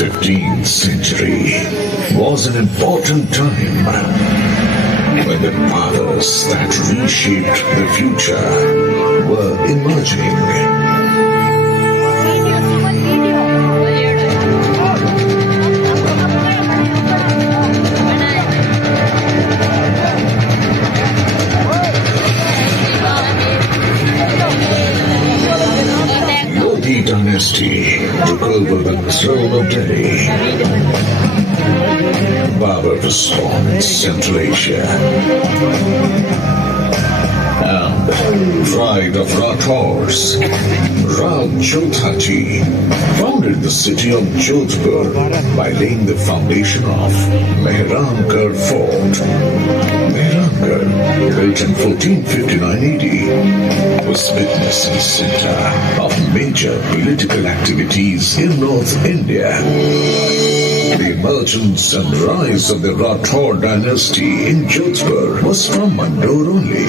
15th century was an important time when the powers that reshaped the future were emerging. Lodi dynasty took over the throne of Delhi. Babur was born in Central Asia. And pride of Rathors, Rao Jodhaji founded the city of Jodhpur by laying the foundation of Mehrangarh Fort. Mehrangarh, built in 1459 AD, was witness and center of major political activities in North India. The emergence and rise of the Rathore dynasty in Jodhpur was from Mandore only.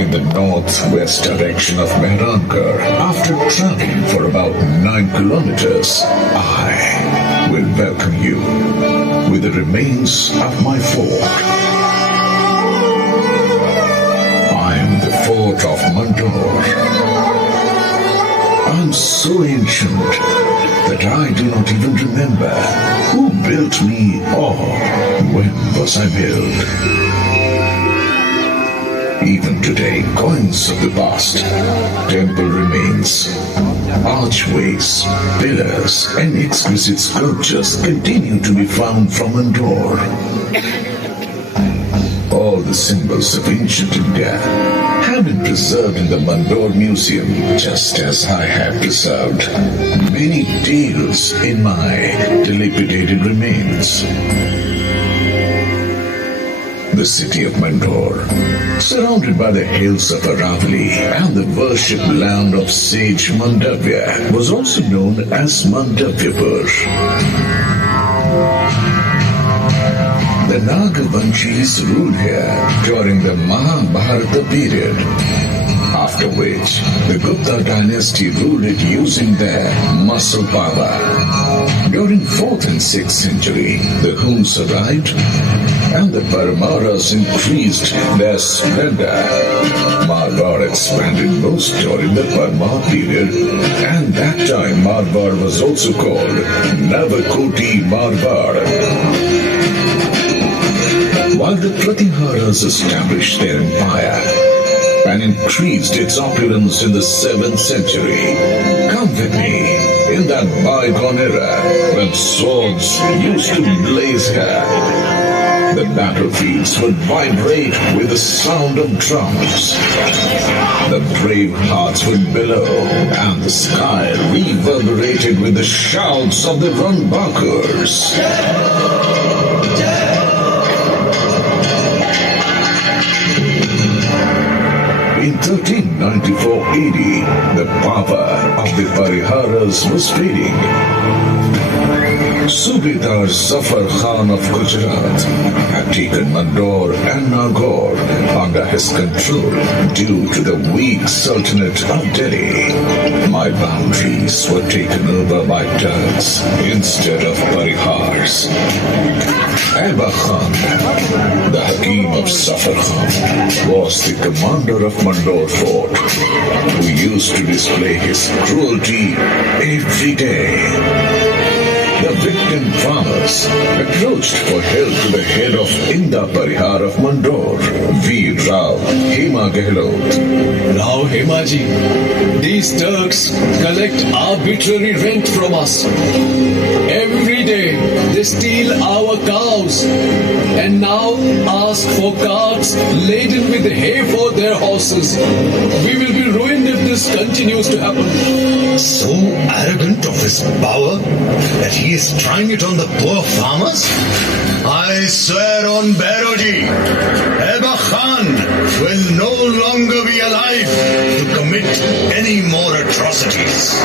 In the northwest direction of Mehrangarh, after traveling for about 9 kilometers, I will welcome you with the remains of my fort. I am the fort of Mandore. I'm so ancient that I do not even remember who built me or when was I built. Even today, coins of the past, temple remains, archways, pillars, and exquisite sculptures continue to be found from Mandore. All the symbols of ancient India have been preserved in the Mandore Museum, just as I have preserved many tales in my dilapidated remains. The city of Mandore, surrounded by the hills of Aravalli and the worship land of sage Mandavya, was also known as Mandavyapur. The Nagavanshis ruled here during the Mahabharata period, after which the Gupta dynasty ruled it using their muscle power. During 4th and 6th century, the Huns arrived and the Paramaras increased their splendor. Marwar expanded most during the Parmar period, and that time Marwar was also called Navakoti Marwar. While the Pratiharas established their empire and increased its opulence in the 7th century, come with me in that bygone era when swords used to blaze here. The battlefields would vibrate with the sound of drums. The brave hearts would bellow, and the sky reverberated with the shouts of the Ranbakars. In 1394 AD, the power of the Pariharas was fading. Subedar Zafar Khan of Gujarat had taken Mandore and Nagaur under his control due to the weak Sultanate of Delhi. My boundaries were taken over by Turks instead of Parihars. Aiba Khan, the Hakim of Zafar Khan, was the commander of Mandore Fort, who used to display his cruelty every day. The victim farmers approached for help to the head of Inda Parihar of Mandore, Veer Rao Hema Gehlot. Now, Hemaji, these Turks collect arbitrary rent from us. Every day they steal our cows and now ask for carts laden with hay for their horses. We will be ruined if this continues to happen. So arrogant of his power that he is trying it on the poor farmers? I swear on Bairoji, Aiba Khan will no longer be alive to commit commit any more atrocities.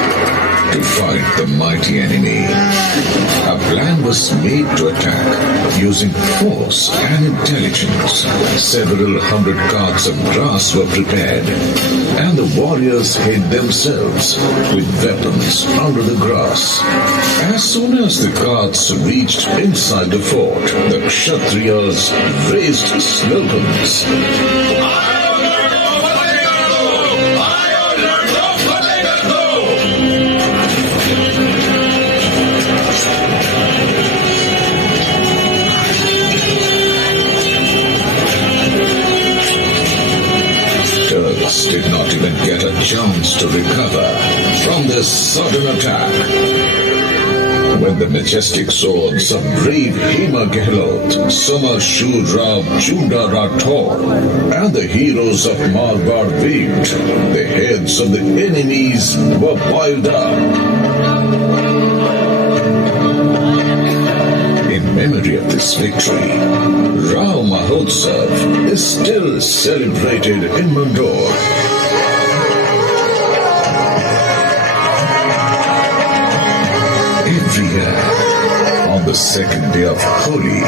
To fight the mighty enemy, a plan was made to attack using force and intelligence. Several hundred carts of grass were prepared, and the warriors hid themselves with weapons under the grass. As soon as the carts reached inside the fort, the Kshatriyas raised slogans. Turks did not even get a chance to recover from this sudden attack. When the majestic swords of brave Hema Gehlot, Samar Shur Rao Chunda Rathore, and the heroes of Marwar waved, the heads of the enemies were piled up. In memory of this victory, Rao Mahotsav is still celebrated in Mandore. Every year, on the second day of Holi,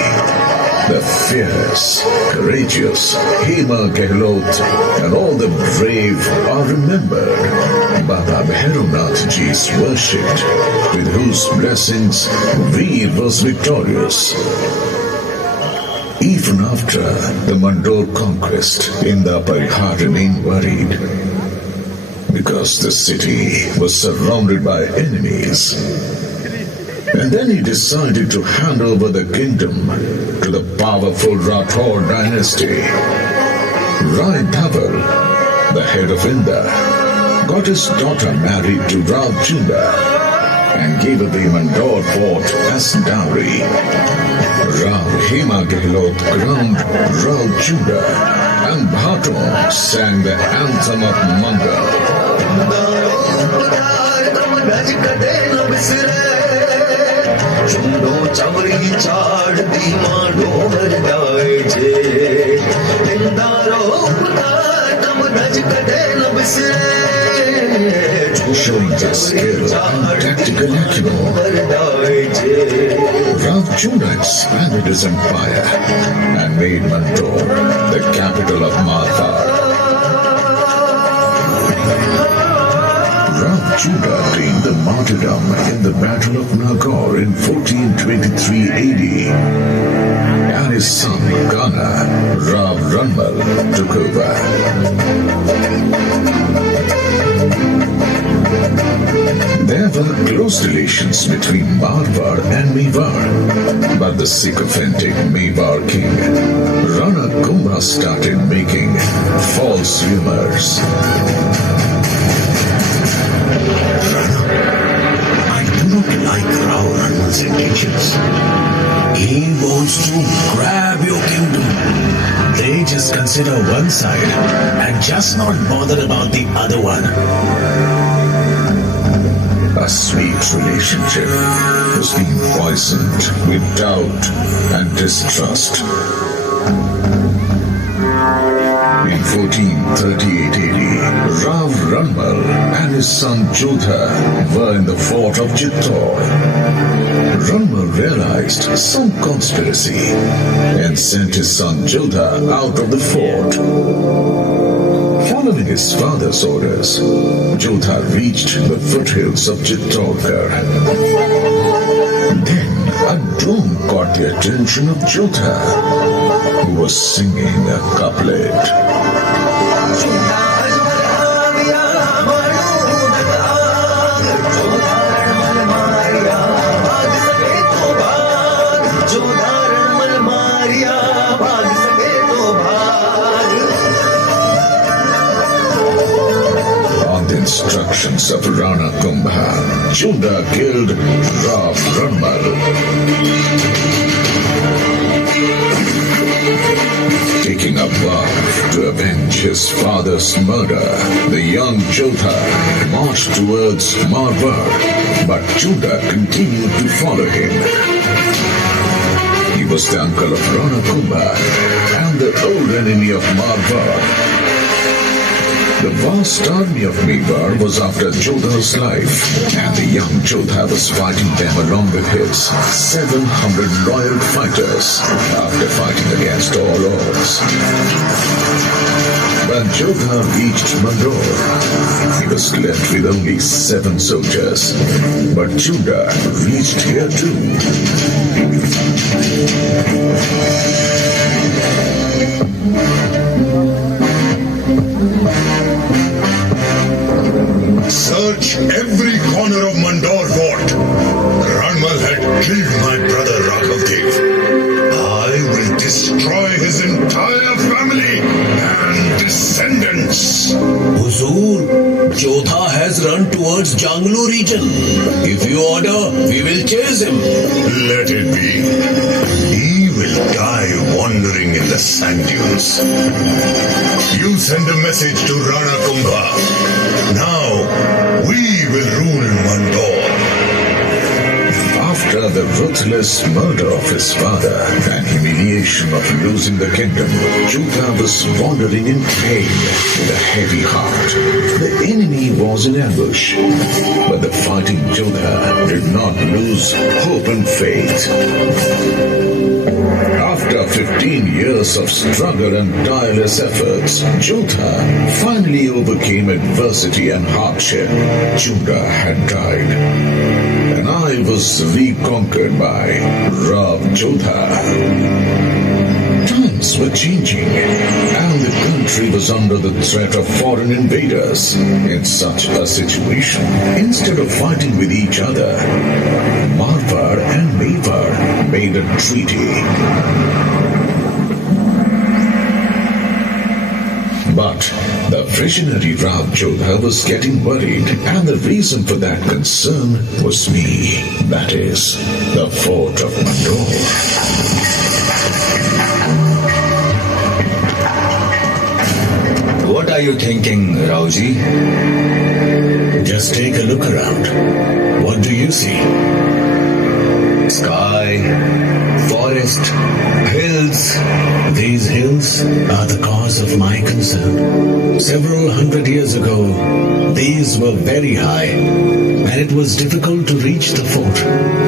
the fierce, courageous Hema Gehlot and all the brave are remembered. Baba Bhaironath Ji is worshipped, with whose blessings Veer was victorious. Even after the Mandore conquest, Indapalha remained worried because the city was surrounded by enemies. And then he decided to hand over the kingdom to the powerful Rathore dynasty. Rai Dhaval, the head of Inda, got his daughter married to Rao Chunda and gave away Mandore fort as dowry. Rao Hema Gehlot crowned Rao Chunda, and Bhaton sang the anthem of Mandore. चुंडो चमरी चाड़ दी मांडोर दाए जे इंदारो तम नज कदे न बिसरे Showing their skill and tactical acumen, Rao Chunda expanded his empire and made Mandore the capital of Marwar. Rao Chunda gained the martyrdom in the Battle of Nagaur in 1423 AD, and his son Ghana, Rao Ranmal, took over. There were close relations between Marwar and Mewar, but the sycophantic Mewar king, Rana Kumbha, started making false rumors. I do not like Rao Ranmal's intentions. He wants to grab your kingdom. They just consider one side and just not bother about the other one. A sweet relationship was being poisoned with doubt and distrust. In 1438 AD, Rao Ranmal and his son Jodha were in the fort of Chittor. Ranmal realized some conspiracy and sent his son Jodha out of the fort. Following his father's orders, Jodha reached the foothills of Chittorgarh. Then a drone caught the attention of Jodha, who was singing a couplet. Instructions of Rana Kumbha, Chunda killed Rao Ranmal. Taking a vow to avenge his father's murder, the young Jodha marched towards Marwar, but Chunda continued to follow him. He was the uncle of Rana Kumbha and the old enemy of Marwar. The vast army of Mewar was after Jodha's life, and the young Jodha was fighting them along with his 700 loyal fighters after fighting against all odds. When Jodha reached Mandore, he was left with only 7 soldiers, but Judah reached here too. Search every corner of Mandore fort. Ranmal had killed my brother Raghavdev. I will destroy his entire family and descendants. Huzur, Jodha has run towards Janglu region. If you order, we will chase him. Let it be. He will die wandering in the sand dunes. You send a message to Rana Kumbha. Now, we will rule Mandore. After the ruthless murder of his father and humiliation of losing the kingdom, Jodha was wandering in pain with a heavy heart. The enemy was in ambush, but the fighting Jodha did not lose hope and faith. After 15 years of struggle and tireless efforts, Jodha finally overcame adversity and hardship. Judah had died, and I was reconquered by Rav Jodha. Times were changing, and the country was under the threat of foreign invaders. In such a situation, instead of fighting with each other, Marwar and Mewar made a treaty. But the visionary Rav Jodha was getting worried, and the reason for that concern was me. That is, the fort of Mandore. What are you thinking, Rauji? Just take a look around. What do you see? Sky, forest, hills. These hills are the cause of my concern. Several hundred years ago, these were very high, and it was difficult to reach the fort.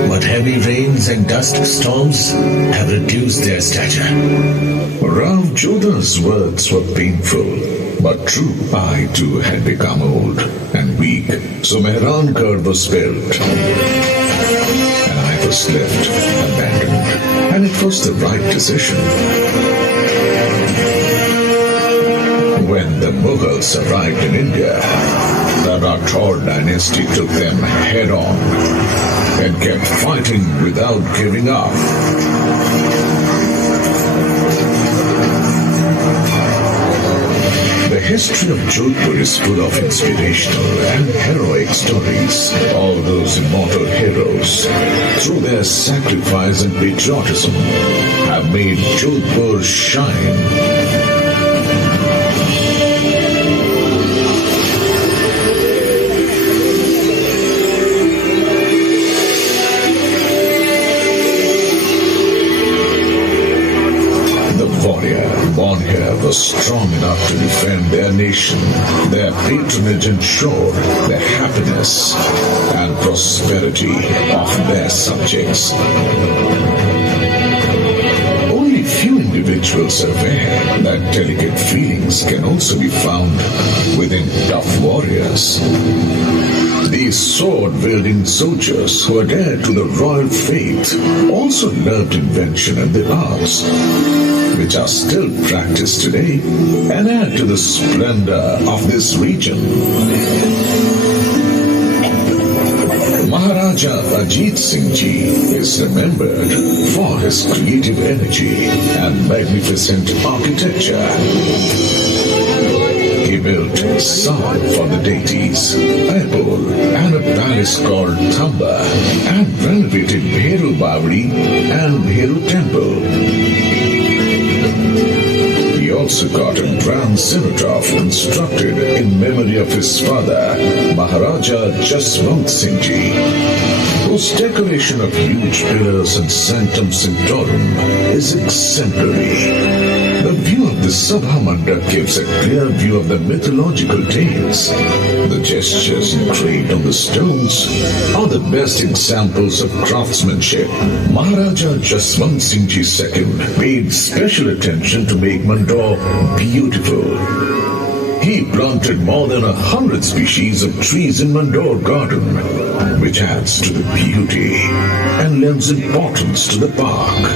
But heavy rains and dust storms have reduced their stature. Rav Jodha's words were painful, but true. I too had become old and weak, so Mehrankar was built. And I was left abandoned, and it was the right decision. When the Mughals arrived in India, the Rathod dynasty took them head on and kept fighting without giving up. The history of Jodhpur is full of inspirational and heroic stories. All those immortal heroes, through their sacrifice and patriotism, have made Jodhpur shine. Born here was strong enough to defend their nation. Their patronage ensured the happiness and prosperity of their subjects. Only few individuals are aware that delicate feelings can also be found within tough warriors. These sword-wielding soldiers who adhered to the royal faith also loved invention and the arts, which are still practiced today and add to the splendor of this region. Maharaja Ajit Singh Ji is remembered for his creative energy and magnificent architecture. He built Sal for the deities, Aipur, and a palace called Thamba, and renovated Bheru Bawri and Bheru Temple. He also got a grand cenotaph constructed in memory of his father, Maharaja Jaswant Singh Ji, whose decoration of huge pillars and sanctum sanctorum is exemplary. The view of The Sabha Mandap gives a clear view of the mythological tales. The gestures engraved on the stones are the best examples of craftsmanship. Maharaja Jaswant Singh Ji II paid special attention to make Mandore beautiful. He planted more than 100 species of trees in Mandore garden, which adds to the beauty and lends importance to the park.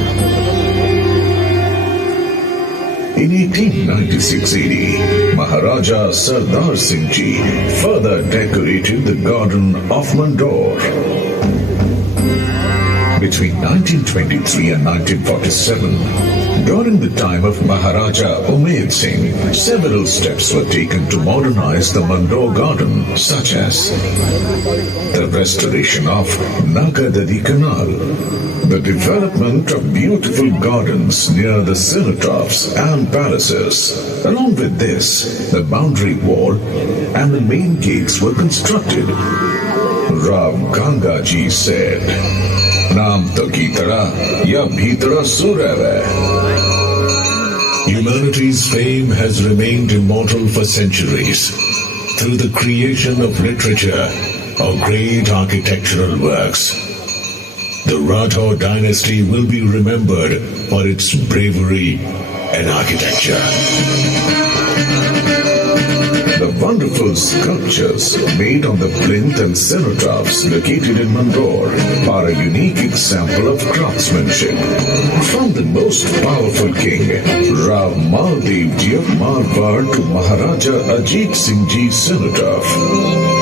In 1896-80, Maharaja Sardar Singh Ji further decorated the garden of Mandore. Between 1923 and 1947, during the time of Maharaja Umaid Singh, several steps were taken to modernize the Mandore garden, such as the restoration of Nagadadi Canal, the development of beautiful gardens near the cenotaphs and palaces. Along with this, the boundary wall and the main gates were constructed. Rav Gangaji said, Naam to kitara, ya bhitara surave. Humanity's fame has remained immortal for centuries through the creation of literature or great architectural works. The Rathore dynasty will be remembered for its bravery and architecture. The wonderful sculptures made on the plinth and cenotaphs located in Mandore are a unique example of craftsmanship. From the most powerful king, Rav Maldev Ji of Marwar, to Maharaja Ajit Singh Ji's cenotaph,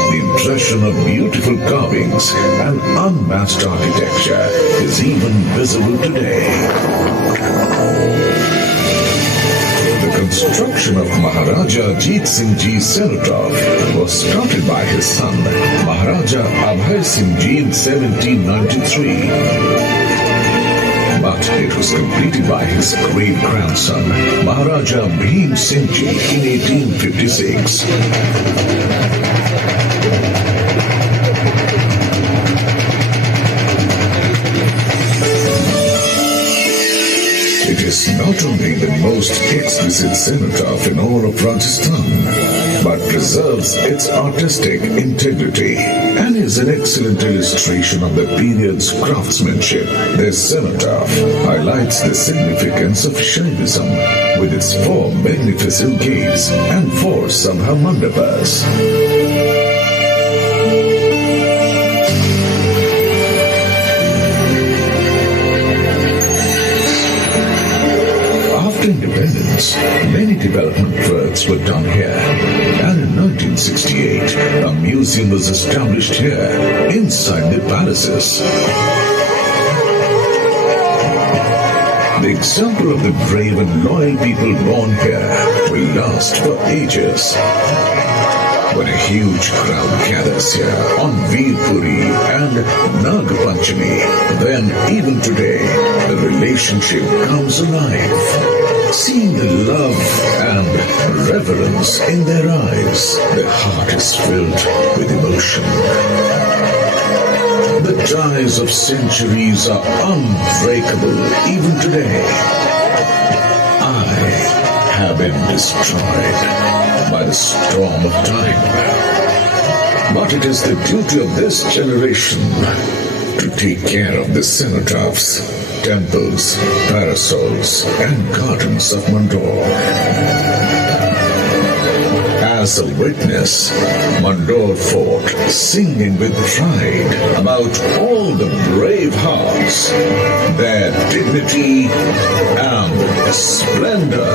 the impression of beautiful carvings and unmatched architecture is even visible today. The construction of Maharaja Ajit Singh Ji's cenotaph was started by his son, Maharaja Abhay Singh Ji, in 1793. But it was completed by his great-grandson, Maharaja Bhim Singh Ji, in 1856. It is not only the most exquisite cenotaph in all of Rajasthan, but preserves its artistic integrity and is an excellent illustration of the period's craftsmanship. This cenotaph highlights the significance of Shaivism with its 4 magnificent gates and 4 Sabha Mandapas. Independence, many development works were done here, and in 1968, a museum was established here, inside the palaces. The example of the brave and loyal people born here will last for ages. When a huge crowd gathers here on Veerpuri and Nag Panchami, then even today, the relationship comes alive. Seeing the love and reverence in their eyes, the heart is filled with emotion. The ties of centuries are unbreakable even today. I have been destroyed by the storm of time. But it is the duty of this generation to take care of the cenotaphs, temples, parasols, and gardens of Mandore. As a witness, Mandore Fort singing with pride about all the brave hearts, their dignity and splendor.